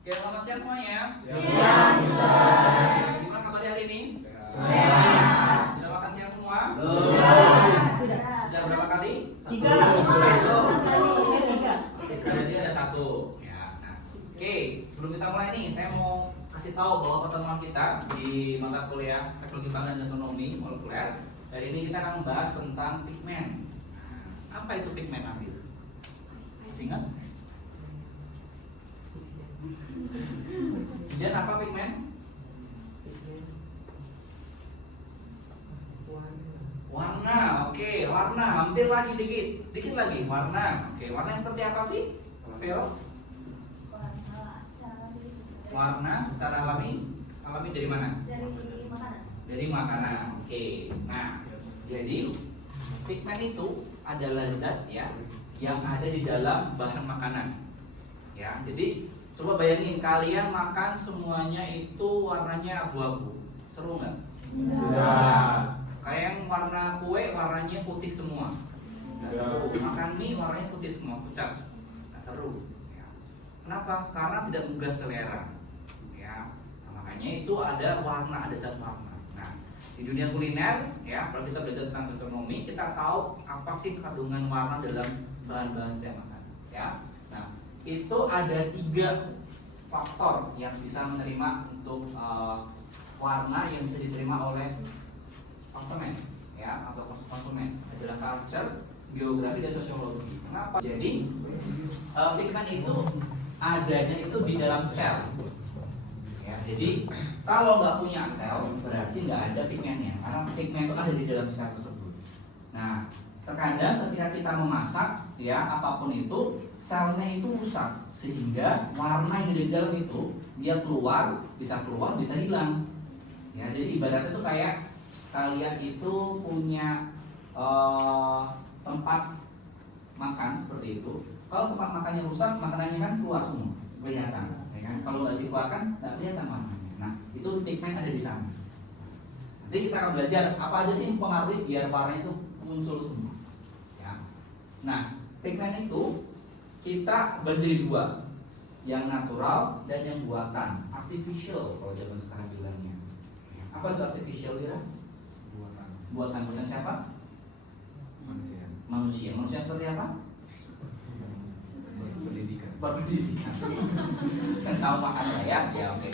Oke, selamat siang semuanya. Siang. Gimana kabar hari ini? Sehat. Sudah makan siang semua? Sudah. Sudah berapa kali? 3. Jadi ada 1. Ya. Nah, oke, sebelum kita mulai nih, saya mau kasih tahu bahwa pertemuan kita di mata kuliah Teknologi Pangan dan Astronomi Molekuler. Hari ini kita akan membahas tentang pigmen. Apa itu pigmen, Ambil? Masih ingat? Kemudian apa pigmen? Warna. Oke, warna. Hampir lagi dikit lagi. Warna. Oke, warna seperti apa sih, Vero? Warna secara alami. Alami dari mana? Dari makanan. Dari makanan. Oke. Nah, jadi pigmen itu adalah zat ya yang ada di dalam bahan makanan. Ya, jadi coba bayangin kalian makan semuanya itu warnanya abu-abu. Seru nggak? Kayak yang warna kue warnanya putih semua. Nggak seru. Makan mie warnanya putih semua, pucat. Nggak seru. Ya. Kenapa? Karena tidak menggugah selera. Ya. Nah, makanya itu ada warna, ada zat warna. Nah, di dunia kuliner, ya, kalau kita belajar tentang gastronomi, kita tahu apa sih kandungan warna dalam bahan-bahan setiap makanan. Ya. Nah, itu ada 3 faktor yang bisa menerima untuk warna yang bisa diterima oleh konsumen, ya, atau konsumen adalah culture, geografi dan sosiologi. Kenapa? Jadi pigmen itu adanya itu di dalam sel. Ya, jadi kalau nggak punya sel berarti nggak ada pigmennya, karena pigmen itu ada di dalam sel tersebut. Nah, terkadang ketika kita memasak, ya, apapun itu, selnya itu rusak sehingga warna yang di dalam itu dia keluar, bisa hilang. Ya, jadi ibaratnya itu kayak kalian itu punya tempat makan seperti itu. Kalau tempat makannya rusak, makanannya kan keluar semua, kelihatan, ya kan? Kalau nggak dikeluarkan, nggak kelihatan makanannya. Nah, itu pigmen ada di sana. Nanti kita akan belajar apa aja sih yang mempengaruhi biar warna itu muncul semua. Ya. Nah, pigmen itu kita berdiri 2, yang natural dan yang buatan, artificial kalau zaman sekarang bilangnya. Apa itu artificial ya? Buatan siapa? Manusia seperti apa? Berpendidikan. Kan tahu makan lah ya. Ya, oke.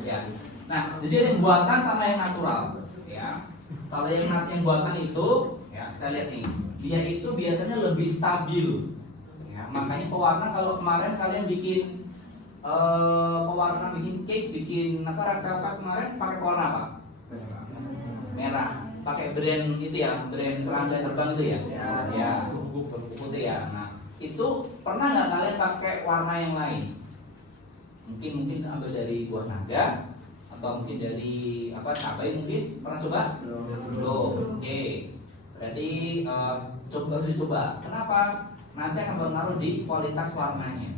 Ya. Nah, jadi ada yang buatan sama yang natural, ya. Kalau yang buatan itu, ya, kita lihat nih, dia itu biasanya lebih stabil. Ya, makanya pewarna, kalau kemarin kalian bikin pewarna, bikin cake, bikin apa, raka kemarin pakai warna apa? Merah. Pakai brand itu ya, brand serangga terbang itu ya. Ya, putih ya. Nah, itu pernah nggak kalian pakai warna yang lain? Mungkin ambil dari buah naga atau mungkin dari apa, cabai mungkin. Pernah coba? Belum. Oke. Berarti harus dicoba. Kenapa? Nanti akan berpengaruh di kualitas warnanya.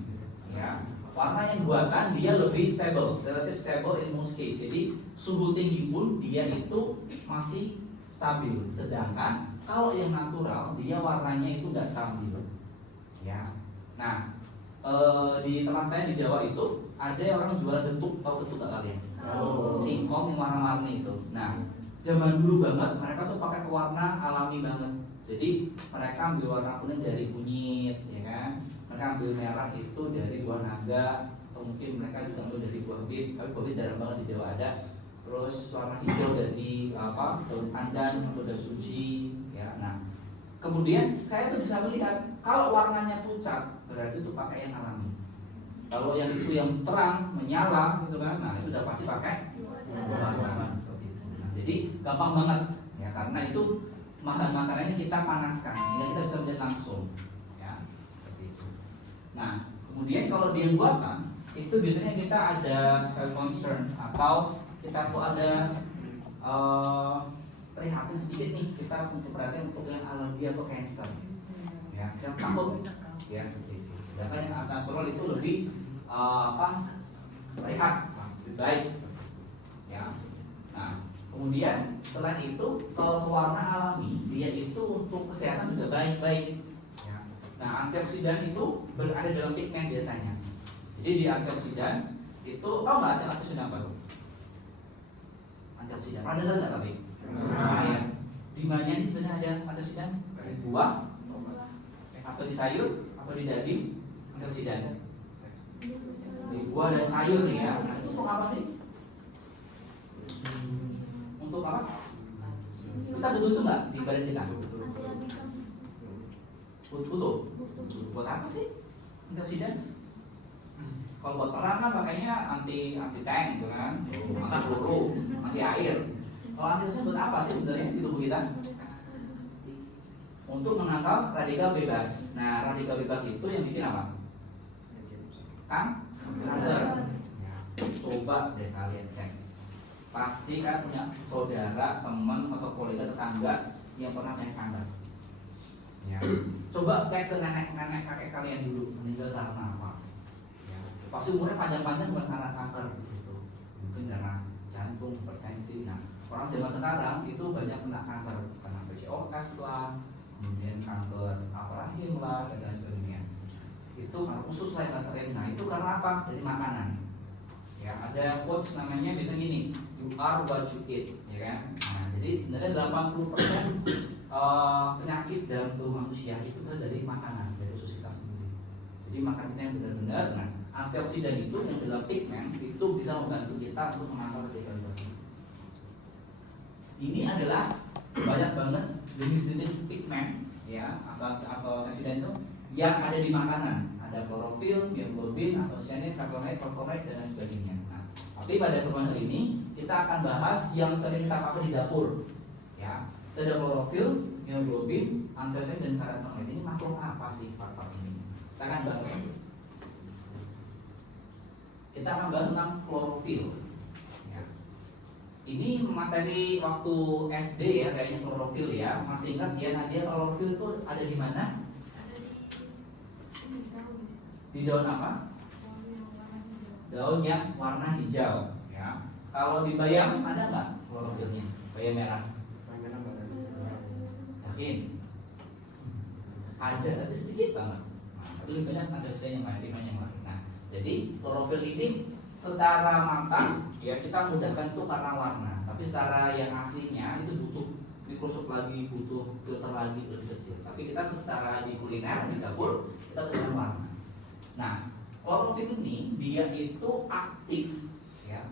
Ya. Warna yang buatan dia lebih stable, relatif stable in most case. Jadi suhu tinggi pun dia itu masih stabil. Sedangkan kalau yang natural dia warnanya itu nggak stabil. Ya. Nah, di tempat saya di Jawa itu ada orang jual getuk, tahu getuk nggak kalian? Singkong yang warna-warni itu. Nah, zaman dulu banget mereka tuh pakai warna alami banget. Jadi mereka ambil warna kuning dari kunyit, ya kan? Mereka ambil merah itu dari buah naga, atau mungkin mereka juga ambil dari buah bit, tapi buah bit jarang banget di Jawa ada. Terus warna hijau dari apa, daun pandan atau daun suci, ya. Nah, kemudian saya tuh bisa melihat kalau warnanya pucat berarti itu pakai yang alami. Kalau yang itu yang terang menyala gitu kan, nah itu sudah pasti pakai warna seperti itu. Nah, jadi gampang banget ya, karena itu makanannya kita panaskan sehingga kita bisa melihat langsung, ya, seperti itu. Nah, kemudian kalau di yang buatan itu biasanya kita ada health concern atau kita tuh ada prihatin sedikit nih, kita harus untuk perhatian untuk yang alergi atau cancer, ya, kita takut, ya, seperti itu. Sedangkan yang natural itu lebih sehat, lebih baik, ya. Nah, kemudian selain itu kalau pewarna alami dia itu untuk kesehatan juga baik-baik, ya. Nah, antioksidan itu berada dalam pigmen biasanya. Jadi di antioksidan itu tau nggak antioksidan apa tuh? Antioksidan. Pernah dengar nggak tapi? Ya. Di mana ini sebenarnya ada antioksidan? Di buah, atau di sayur, atau di daging? Antioksidan. Di buah dan sayur nih ya. Nah itu untuk apa sih? Untuk apa? Kita butuh itu nggak di badan kita? Butuh. Buat apa sih antioksidan? Kalau buat perang kan pakainya anti tank gitu kan, anti peluru, anti air. Kalau antioksidan buat apa sih sebenarnya di tubuh kita? Untuk menangkal radikal bebas. Nah radikal bebas itu yang bikin apa? Kanker. Coba deh kalian cek. Pasti kan punya saudara, teman atau kolega tetangga yang pernah punya kanker. Ya. Coba cek ke nenek kakek kalian dulu meninggal karena apa? Ya. Pasti umurnya panjang-panjang bukan karena kanker di situ, mungkin karena jantung, hipertensi. Nah orang zaman sekarang itu banyak kena kanker karena PCOS lah, kemudian kanker rahim lah dan lain sebagainya. Itu karena usus lah yang sering. Nah itu karena apa? Dari makanan. Ya ada quotes namanya bisa gini, you are what you eat, ya kan? Nah jadi sebenarnya 80% penyakit dalam tubuh manusia itu dari makanan, dari usus kita sendiri. Jadi makan kita yang benar-benar. Nah, antioksidan itu yang dalam pigmen itu bisa membantu kita untuk menangkal radikal bebas. Ini adalah banyak banget jenis-jenis pigmen ya atau antioksidan itu yang ada di makanan. Ada klorofil, mioglobin, antosianin, flavonoid, flavonoid dan lain sebagainya. Nah, tapi pada pertemuan hari ini kita akan bahas yang sering kita pakai di dapur. Ya, ada klorofil, mioglobin, antosianin dan karotenoid. Ini makhluk apa sih part-part ini? Kita akan bahas apa? Kita akan bahas tentang klorofil. Ya. Ini materi waktu SD ya, kayaknya klorofil ya. Masih ingat ya Nadia, klorofil itu ada di mana? Di daun apa? Daun yang warna hijau. Ya. Kalau di bayam ada nggak klorofilnya? Bayam merah. Yakin? Ada tapi sedikit banget. Nah, tapi lebih banyak antioksidan yang lain, yang lain. Nah, jadi klorofil ini secara matang ya kita mudahkan itu karena warna. Tapi secara yang aslinya itu butuh mikroskop lagi, butuh filter lagi lebih kecil. Tapi kita secara di kuliner di dapur kita dengan warna. Nah, klorofil ini dia itu aktif ya.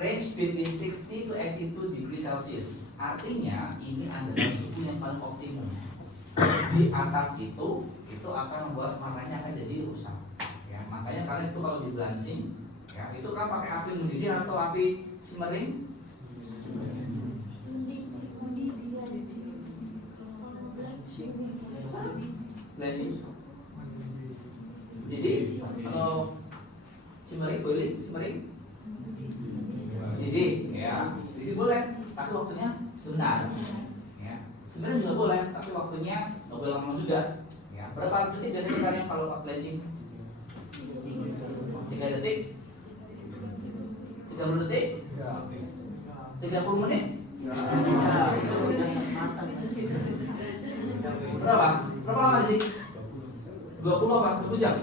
Range between 60 to 82 degree Celsius. Artinya ini adalah suhu yang paling optimum. Di atas itu akan membuat warnanya akan jadi rusak. Ya, makanya kalian itu kalau di blanching ya, itu kan pakai api mendidih atau api simmering? Blanching. Jadi kalau simmering, boiling, simmering, jadi ya, jadi boleh, tapi waktunya sebentar. Ya, sebenarnya juga boleh, tapi waktunya nggak boleh lama juga. Ya, berapa detik biasanya kalian kalau blanching? 3 detik, 30 detik, 30 menit. Berapa? Berapa lama sih? 20 apa? 20 jam?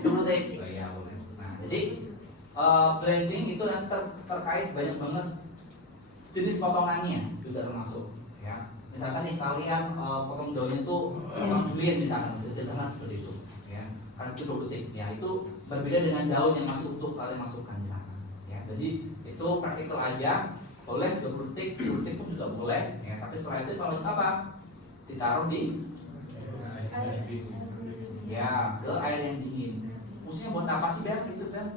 20 detik. Oh iya boleh. Nah, jadi blanching itu terkait banyak banget jenis potongannya juga termasuk. Ya, misalkan nih kalian potong daunnya itu potong julienne misalkan, sederhana seperti itu. Ya, kan itu 20 detik. Ya itu berbeda dengan daun yang masih utuh kalian masukkan misalkan. Ya, jadi itu praktikal aja. Boleh 20 detik, 10 detik pun juga boleh. Ya, tapi setelah itu kalau apa? Ditaruh di ya ke air yang dingin. Fungsinya buat apa sih Bel? Itu Bel?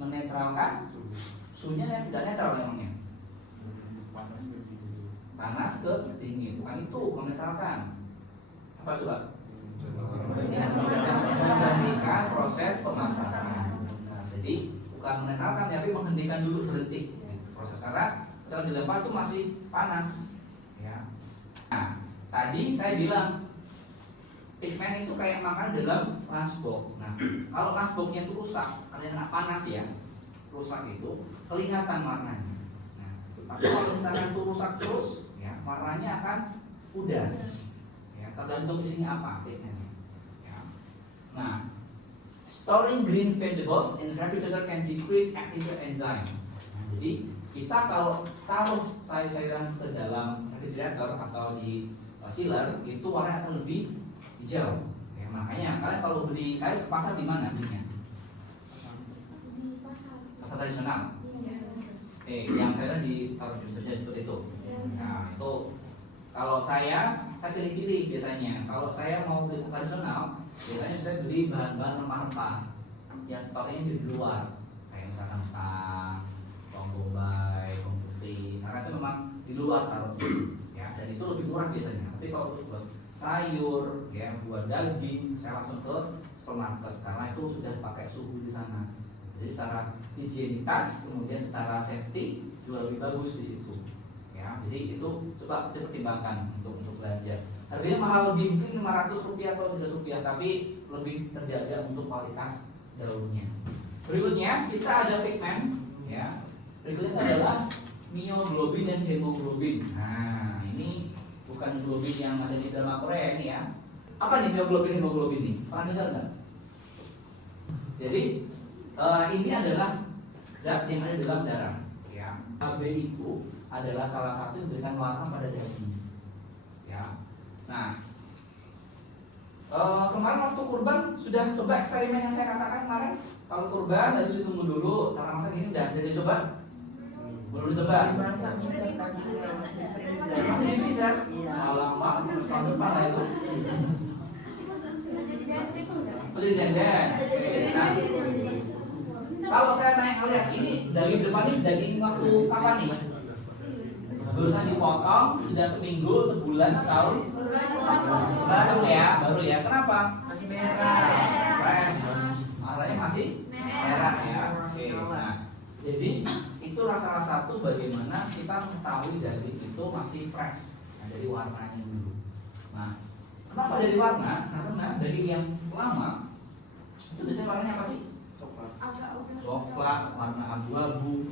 Menetralkan suhunya tidak netral emangnya. Panas ke dingin, bukan itu menetralkan. Apa coba? Menghentikan proses pemasaran. Nah, jadi bukan menetralkan tapi menghentikan dulu, berhenti proses karena kalau dilempar itu masih panas. Ya. Nah, tadi saya bilang pigmen itu kayak makan dalam lunchbox. Nah, kalau lunchboxnya itu rusak, karena panas ya, rusak itu kelihatan warnanya. Nah, tapi kalau misalkan itu rusak terus, ya warnanya akan pudar. Ya, tergantung isinya apa pigmennya. Ya. Nah, storing green vegetables in refrigerator can decrease activity enzyme. Nah, jadi kita kalau taruh sayur-sayuran ke dalam refrigerator atau di chiller itu warnanya akan lebih hijau. Ya, makanya kalian kalau beli sayur ke pasar di mana belinya? Di pasar. Pasar tradisional. Iya. Yang sayurnya ditaruh di refrigerator seperti itu. Nah, itu kalau saya pilih-pilih biasanya. Kalau saya mau beli tradisional, biasanya saya beli bahan-bahan rempah-rempah yang stoknya di luar, kayak misalkan kentang, bawang bombay, bawang putih. Karena itu memang di luar taruh, ya. Dan itu lebih murah biasanya. Tapi kalau untuk buat sayur, ya, buat daging, saya langsung ke supermarket karena itu sudah pakai suhu di sana. Jadi secara higienitas, kemudian secara safety juga lebih bagus di situ. Ya, jadi itu coba dipertimbangkan untuk belanja. Harganya mahal lebih mungkin Rp500 atau Rp300, tapi lebih terjaga untuk kualitas daunnya. Berikutnya kita ada pigmen, ya. Berikutnya adalah mioglobin dan hemoglobin. Nah, ini bukan globin yang ada di drama Korea ini ya. Apa nih mioglobin hemoglobin ini? Pernah dengar nggak? Jadi ini adalah zat yang ada di dalam darah. Ya, AB itu adalah salah satu yang memberikan warna pada daging. Ya, nah kemarin waktu kurban sudah coba eksperimen yang saya katakan kemarin. Kalau kurban harus ditunggu dulu, cara masak ini udah dicoba? Belum dicoba? Masih di freezer? Lama, tahun depan lah itu. Sudah dendeng. Nah, kalau saya tanya kalian, ini daging depan ini daging waktu kapan nih? Barusan dipotong, sudah seminggu, sebulan, setahun? Baru ya. Kenapa? Masih merah. Fresh. Warnanya masih merah ya. Oke. Nah, jadi itu salah satu bagaimana kita mengetahui daging itu masih fresh. Nah, dari warnanya dulu. Nah, kenapa dari warna? Karena daging yang lama itu biasanya warnanya apa sih? Coklat, warna abu-abu,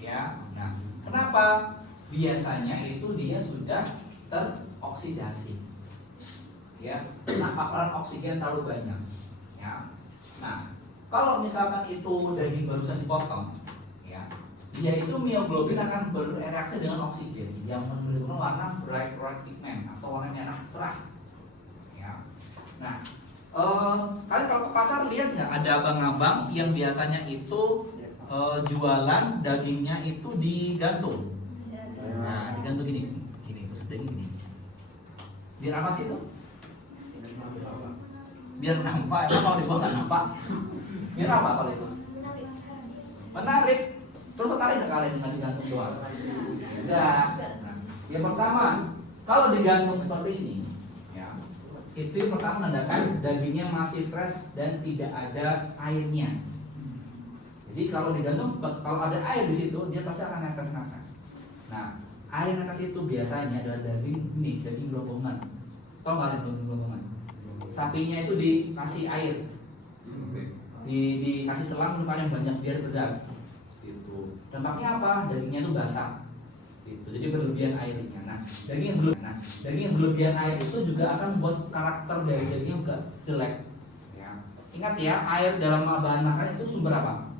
ya. Nah, kenapa? Biasanya itu dia sudah teroksidasi, ya. Nah, paparan oksigen terlalu banyak, ya. Nah, kalau misalkan itu daging barusan dipotong, ya, dia itu mioglobin akan bereaksi dengan oksigen yang menimbulkan warna bright red pigment atau warna merah cerah, ya. Nah, kalian kalau ke pasar lihat nggak ada abang-abang yang biasanya itu jualan dagingnya itu digantung. Nah, digantung gini, tusuk daging gini. Biar apa sih itu? Biar nampak. Emang kalau dibuang nggak nampak? Biar apa kalau itu? Menarik. Terus tertarik nggak kalian dengan digantung doang? Enggak. Nah, yang pertama, kalau digantung seperti ini, ya, itu yang pertama menandakan dagingnya masih fresh dan tidak ada airnya. Jadi kalau digantung, kalau ada air di situ, dia pasti akan netes-netes. Nah, air netes itu biasanya adalah daging gelonggongan. Tahu nggak ada daging gelonggongan? Sapinya itu dikasih air, dikasih selang yang banyak biar berat. Gitu. Dampaknya apa? Dagingnya itu basah. Gitu. Jadi berlebihan airnya. Nah, daging yang berlebihan air itu juga akan membuat karakter dari dagingnya juga jelek. Ya. Ingat ya, air dalam bahan makan itu sumber apa?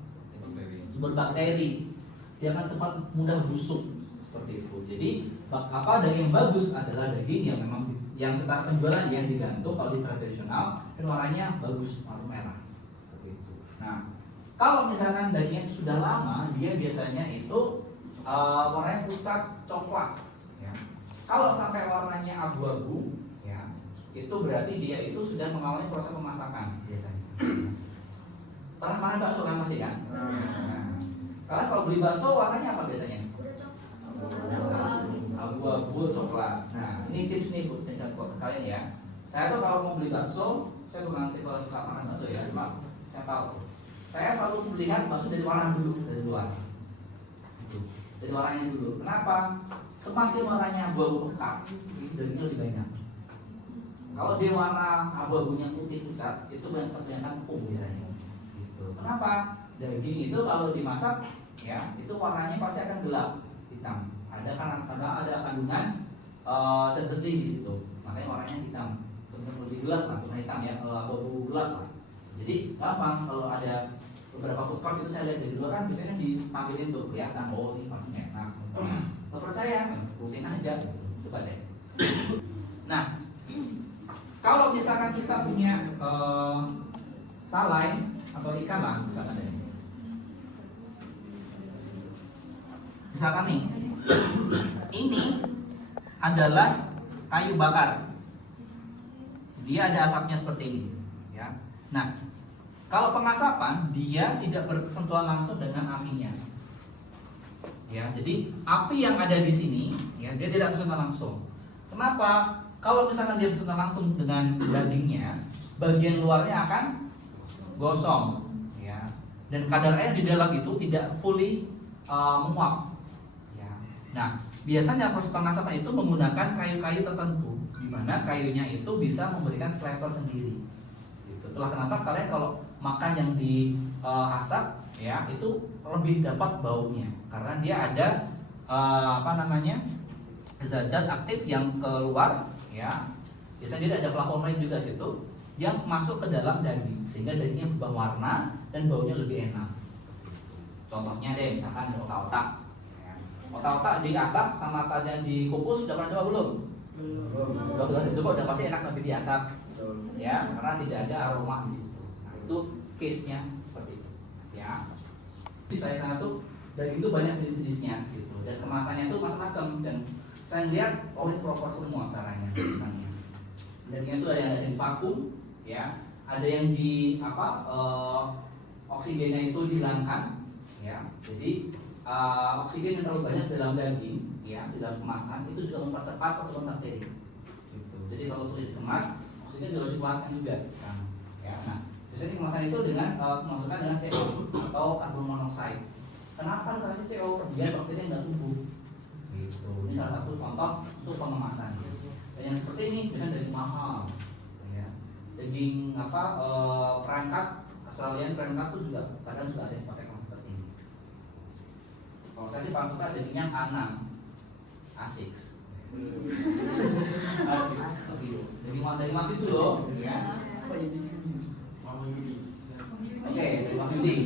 Sumber bakteri. Dia akan cepat mudah busuk. Seperti itu. Jadi daging yang bagus adalah daging yang memang yang secara penjualan yang digantung kalau di tradisional dan warnanya bagus, warna merah. Seperti itu. Nah, kalau misalkan dagingnya itu sudah lama, dia biasanya itu warnanya pucat coklat. Ya. Kalau sampai warnanya abu-abu, ya, itu berarti dia itu sudah mengalami proses pemasakan biasanya. Pernah makan bakso kan masih kan? Nah, kalian kalau beli bakso warnanya apa biasanya? Abu-abu coklat. Nah, ini tips nih buat kalian ya. Saya tuh kalau mau beli bakso, saya bukan tipe suka makan bakso ya, cuma saya tahu. Saya selalu melihat bakso dari warna dulu, dari luar. Dari warnanya dulu. Kenapa? Semakin warnanya abu-abu pekat, isi dagingnya lebih banyak. Kalau dia warna abu-abunya putih pucat, itu banyak terlihat tepung biasanya. Gitu. Kenapa? Daging itu kalau dimasak, ya, itu warnanya pasti akan gelap, hitam. Karena ada kandungan zat besi di situ, makanya warnanya hitam. Lebih gelap lah, bukan hitam ya, abu-abu gelap lah. Jadi gampang kalau ada beberapa food court itu saya lihat dari luar kan biasanya ditampilin tuh kelihatan oh ini pasti enak. Kalau percaya rutin aja, coba deh. Nah, kalau misalkan kita punya salai atau ikan lah misalkan deh. Misalkan nih, ini adalah kayu bakar. Dia ada asapnya seperti ini, ya. Nah, kalau pengasapan dia tidak bersentuhan langsung dengan apinya. Ya, jadi api yang ada di sini, ya, dia tidak bersentuhan langsung. Kenapa? Kalau misalkan dia bersentuhan langsung dengan dagingnya, bagian luarnya akan gosong, ya. Dan kadar air di dalam itu tidak fully menguap. Ya. Nah, biasanya proses pengasapan itu menggunakan kayu-kayu tertentu, di mana kayunya itu bisa memberikan flavor sendiri. Gitu. Itulah kenapa kalian kalau makan yang di asap, ya, itu lebih dapat baunya, karena dia ada zat aktif yang keluar, ya. Biasanya dia ada flavonoid juga situ yang masuk ke dalam daging sehingga dagingnya berubah warna dan baunya lebih enak. Contohnya deh, misalkan ada otak-otak. Otak-otak diasap sama kalian dikukus sudah pernah coba belum? Belum. Kalau sudah dicoba udah pasti enak tapi diasap. Ya, karena tidak ada aroma di situ. Nah, itu case-nya seperti itu. Ya. Di saya tengah tuh daging itu banyak jenis-jenisnya gitu. Dan kemasannya tuh macam-macam dan saya lihat oh ini proper semua caranya. Dagingnya itu ada yang di vakum, ya. Ada yang di oksigennya itu dihilangkan, ya. Jadi oksigen yang terlalu banyak dalam daging, ya, di dalam kemasan itu juga mempercepat pertumbuhan bakteri. Gitu. Jadi kalau itu dikemas, oksigen juga harus dikeluarkan juga. Kan? Ya, nah, biasanya kemasan itu dengan memasukkan dengan CO atau karbon monoksida. Kenapa dikasih CO? Biar bakteri nggak tumbuh. Gitu. Ini salah satu contoh untuk pengemasan. Dan yang seperti ini biasanya daging mahal, ya. Daging perangkat Australian perangkat itu juga kadang juga ada yang pakai kemas seperti ini. Kalau saya sih paling suka dagingnya A6, A6. Daging mati itu loh, ya. Oke, terima kasih.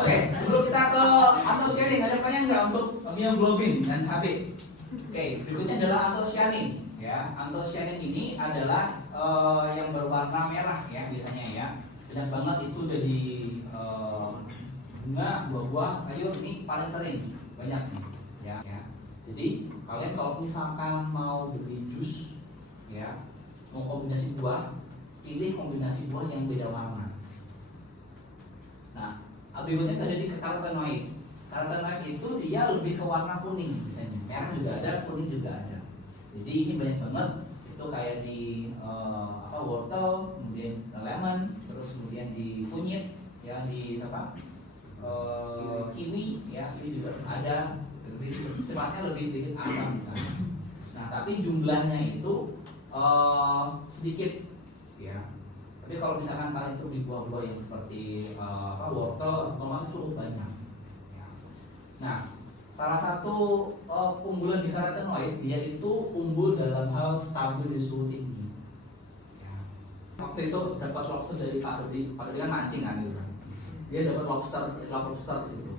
Oke, sebelum kita ke antosianin, ada pertanyaan nggak untuk myoglobin dan Hb? Oke, berikutnya adalah antosianin. Ya, antosianin ini adalah yang berwarna merah, ya, biasanya, ya. Banyak banget itu dari bunga, buah-buah, sayur ini paling sering banyak nih, ya. Jadi kalian kalau misalkan mau beli jus, ya, mau kombinasi buah, pilih kombinasi buah yang beda warna. Nah, berikutnya ada di karotenoid. Karotenoid itu dia lebih ke warna kuning, misalnya merah juga ada, kuning juga ada. Jadi ini banyak banget itu kayak di wortel, kemudian lemon, terus kemudian di kunyit, ya, di kiwi, ya, ini juga ada. Sifatnya lebih sedikit asam di sana. Nah, tapi jumlahnya itu sedikit, ya. Tapi kalau misalkan kalian itu di buah-buah yang seperti wortel, tomat cukup banyak. Ya. Nah, salah satu unggulan di karotenoid dia itu unggul dalam hal stabil di suhu tinggi. Ya. Waktu itu dapat lobster dari Pak Dodi kan mancing kan gitu. Dia dapat lobster di situ.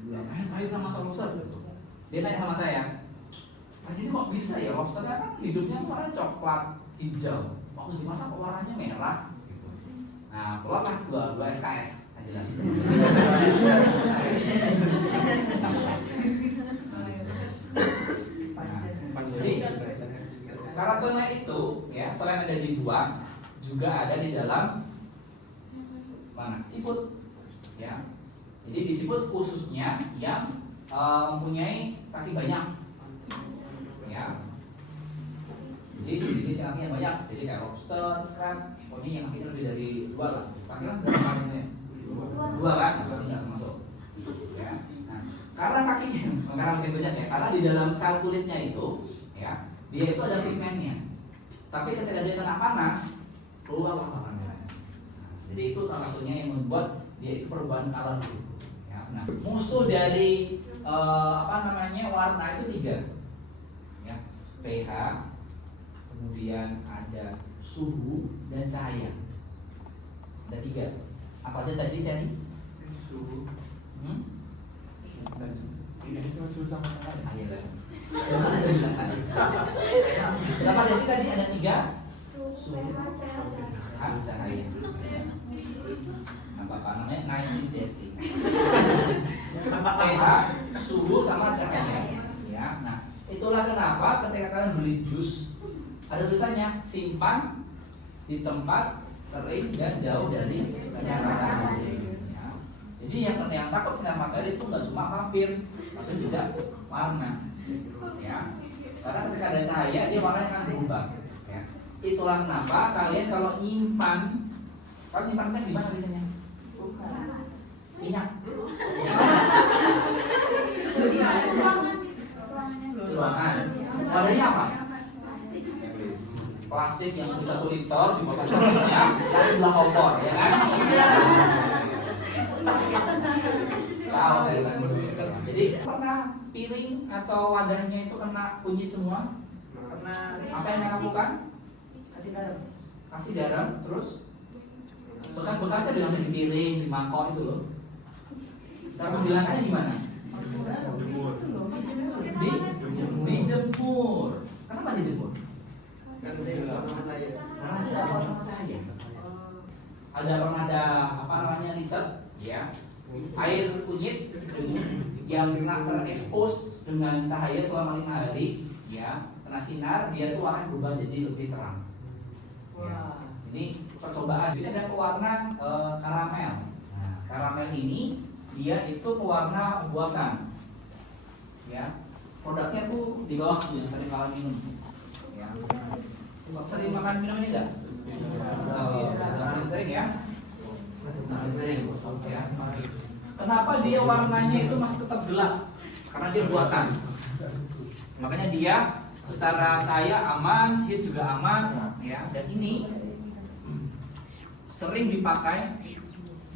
Dia bilang, ayo kita masak lobster. Dia nanya sama saya, ini kok bisa ya lobsternya kan hidupnya warna coklat hijau, waktu dimasak kok warnanya merah. Gitu. Nah, keluarlah dua SKS. Jadi karotenoid itu, ya, selain ada di buah, juga ada di dalam mana? Seafood, ya. Jadi di seafood khususnya yang mempunyai kaki banyak, ya. Jadi jenis yang kakinya banyak, jadi kayak lobster, crab, pokoknya yang kakinya lebih dari 2 lah. Kaki-kaki berapa kakinya? 2 kan? Berarti nggak termasuk. Ya. Nah, karena kakinya banyak, ya, karena di dalam sel kulitnya itu, ya, dia itu ada pigmennya. Tapi ketika dia kena panas, keluarlah warna merahnya. Jadi itu salah satunya yang membuat dia itu perubahan color. Ya. Nah, musuh dari warna itu 3, ya, pH, kemudian ada suhu dan cahaya. Ada 3. Apa aja tadi Seri? Suhu. Ini cuma suhu sama cahaya. Ayo. Berapa ada sih tadi? Ada 3. Suhu, pH, Cahaya. Apa namanya? Nice testing. pH, suhu sama cahaya. Ya. Nah, itulah kenapa ketika kalian beli jus ada tulisannya simpan di tempat kering dan jauh dari sinar matahari. Ya. Jadi yang takut sinar matahari itu nggak cuma vampir, tapi juga warna. Ya. Karena ketika ada cahaya dia warnanya akan berubah. Ya. Itulah kenapa kalian kalau nyimpan, kalau nyimpan kan di mana biasanya? Minyak. Ruangan. Wadahnya apa? Plastik yang 1 liter dipotong minyak, lalu sebelah kompor, ya kan? Tahu saya kan. Jadi pernah piring atau wadahnya itu kena kunyit semua? Pernah. Apa yang kalian lakukan? Kasih garam, terus bekas-bekasnya bilangnya di piring, di mangkok itu loh. Cara menghilangkannya gimana? Dijemur. Kenapa dijemur? Karena ada apa sama cahaya. Ada apa namanya riset, ya. Air kunyit yang kena terekspos dengan cahaya selama 5 hari, ya, kena sinar, dia tuh akan berubah jadi lebih terang. Ya. Ini percobaan. Ini ada pewarna karamel. Nah, karamel ini dia itu pewarna buatan. Ya. Produknya tuh di bawah tuh yang sering kalian minum. Ya. Sering makan minum ini enggak? Oh, iya. Sering ya? Masih sering. Ya. Kenapa dia warnanya itu masih tetap gelap? Karena dia buatan. Makanya dia secara cahaya aman, heat juga aman, ya. Dan ini sering dipakai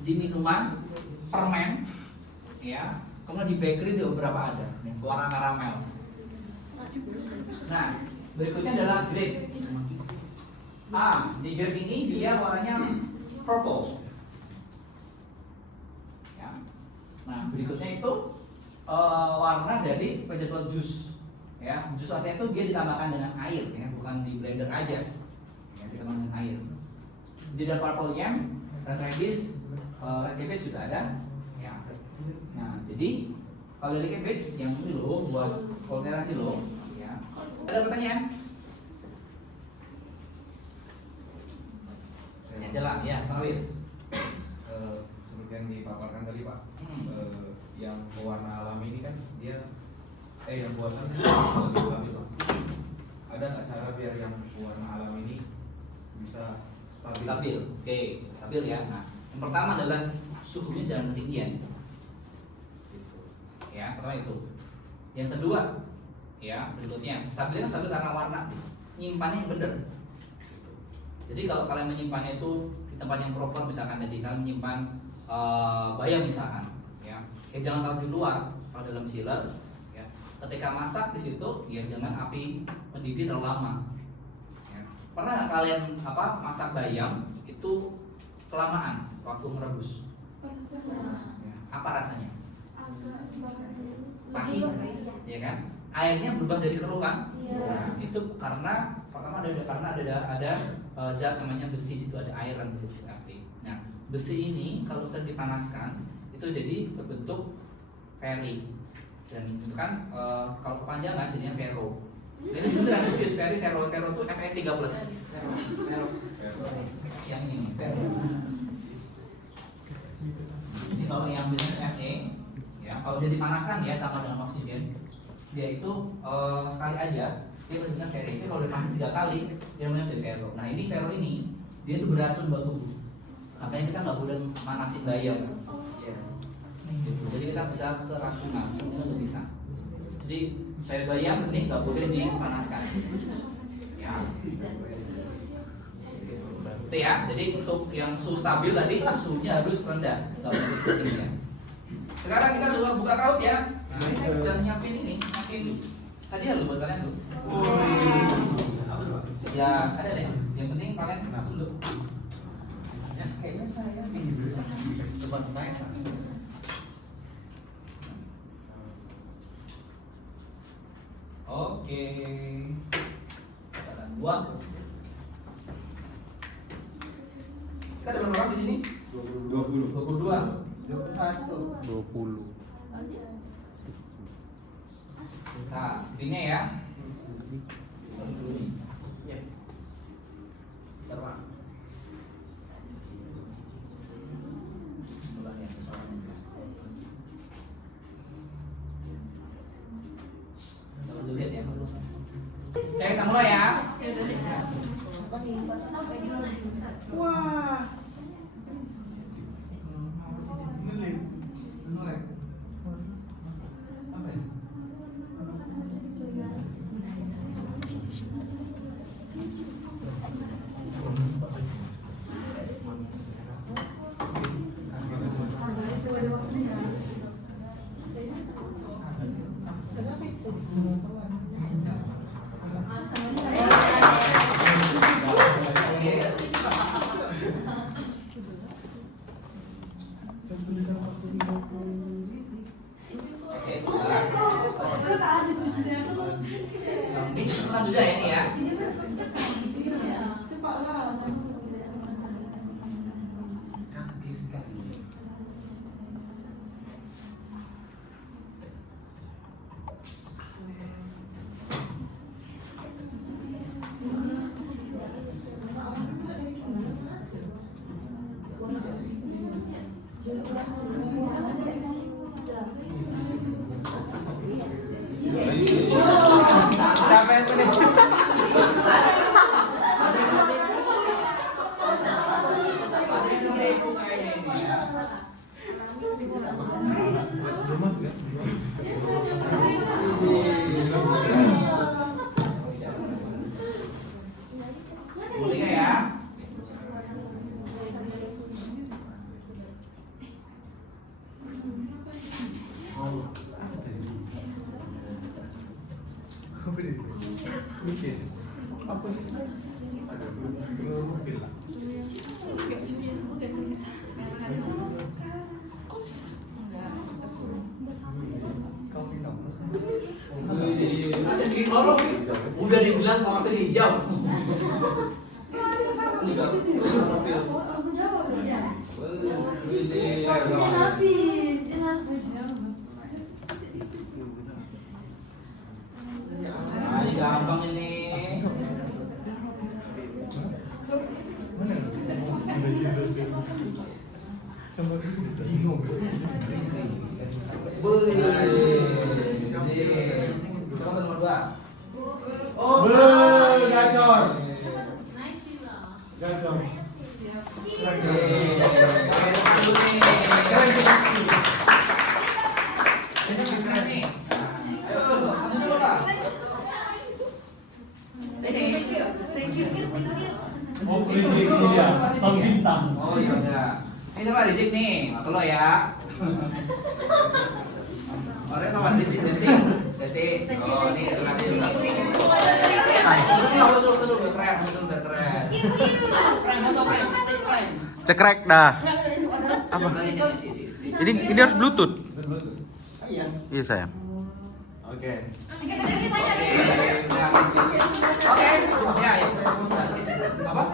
di minuman, permen, ya. Kemudian di bakery itu beberapa ada, nih, warna karamel. Nah, berikutnya adalah grape. Di grape ini dia warnanya purple. Ya. Nah, berikutnya itu warna dari vegetable juice. Ya, jus artinya itu dia ditambahkan dengan air, ya, bukan di blender aja. Ya, ditambahkan dengan air. Di dalam purple yam, red radish, red cabbage juga ada. Ya. Nah, jadi kalau dari cabbage yang ini loh buat kuliner nanti loh. Ya. Ada pertanyaan? Tanya jelas ya, Pak Wir. Seperti yang dipaparkan tadi Pak, yang pewarna alami ini kan dia yang buatan lebih stabil Pak. Ada nggak cara biar yang pewarna alam ini bisa stabil? Stabil, oke, stabil ya. Nah, yang pertama adalah suhunya jangan ketinggian. Ya, pertama itu. Yang kedua, ya berikutnya stabilnya stabil karena warna, nyimpannya yang benar. Jadi kalau kalian menyimpannya itu di tempat yang proper, misalkan tadi kalian menyimpan bayam misalkan, ya jangan taruh di luar, kalau dalam chiller. Ya. Ketika masak di situ, ya jangan api mendidih terlalu lama. Ya. Pernah nggak kalian masak bayam itu kelamaan waktu merebus? Ya. Apa rasanya? Pahit, ya kan? Airnya berubah jadi keruh kan? Nah, itu karena pertama ada zat namanya besi, itu ada iron di situ. Nah, besi ini kalau sudah dipanaskan itu jadi berbentuk ferri, dan itu kan kalau kepanjangan jadinya ferro. Jadi beneran serius, ferro itu Fe3+. Ferro. Yang ini ferro. Jadi kalau yang biasanya Fe, ya kalau dia dipanaskan ya tambah dengan oksigen, dia itu sekali aja dia menjadi ferro. Tapi kalau dipanas 3 kali dia menjadi ferro. Nah ini ferro ini dia itu beracun buat tubuh. Makanya kita nggak boleh manasin bayam. Gitu. Jadi kita bisa keracunan, sebenarnya nggak bisa. Jadi saya bayam ini nggak boleh dipanaskan. Ya. Itu ya. Jadi untuk yang suhu stabil tadi suhunya harus rendah, nggak boleh tinggi. Sekarang kita coba buka raut ya. Nah, ini saya udah nyiapin ini, nyiapin hadiah loh buat kalian tuh. Ya ada deh. Yang penting kalian langsung dulu. Ya. Kayaknya saya di tempat saya. Oke. Kita buat. Kita ada berapa orang di sini? 20. 22. 21. 20. Nah, pilihnya ya. Ya. Coba. Ulang ya, soalnya. Sama Juliet ya. Oke, kita mulai ya. Wah. Mulai. Apa ya? Oke, ini setelah juga ya ini ya. Siapa yang menang? Boleh ya. Apa? Ada mobil lah. Ada di kolom. Udah dibilang kolomnya hijau. Ini kan mobil. Nah, ini gampang ini. Coba nomor 2. Oh, gacor. Gacor. Oh, ini dia. Sang bintang. Oh iya udah. Ini sama Rizik nih, mata lo ya. Orangnya sama Rizik, Desi. Oh ini suratnya juga. Betul, keren, keren. Cekrek dah. Apa? Ini harus Bluetooth. Iya sayang. Oke. Oke, ya. Apa?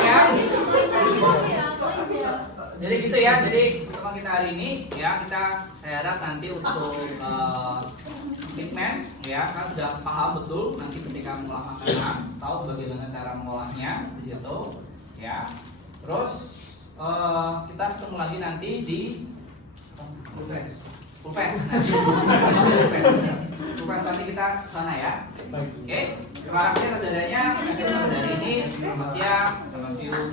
Ya. Jadi gitu ya. Jadi sama kita hari ini ya saya harap nanti untuk Fitman ya kan sudah paham betul nanti ketika mengolah makanan, tahu bagaimana cara mengolahnya di situ ya. Terus kita ketemu lagi nanti di Pulpes nanti. Pulpes nanti kita sana ya. Oke. Terima kasih atas adanya. Mungkin dari ini selamat siang, selamat siang.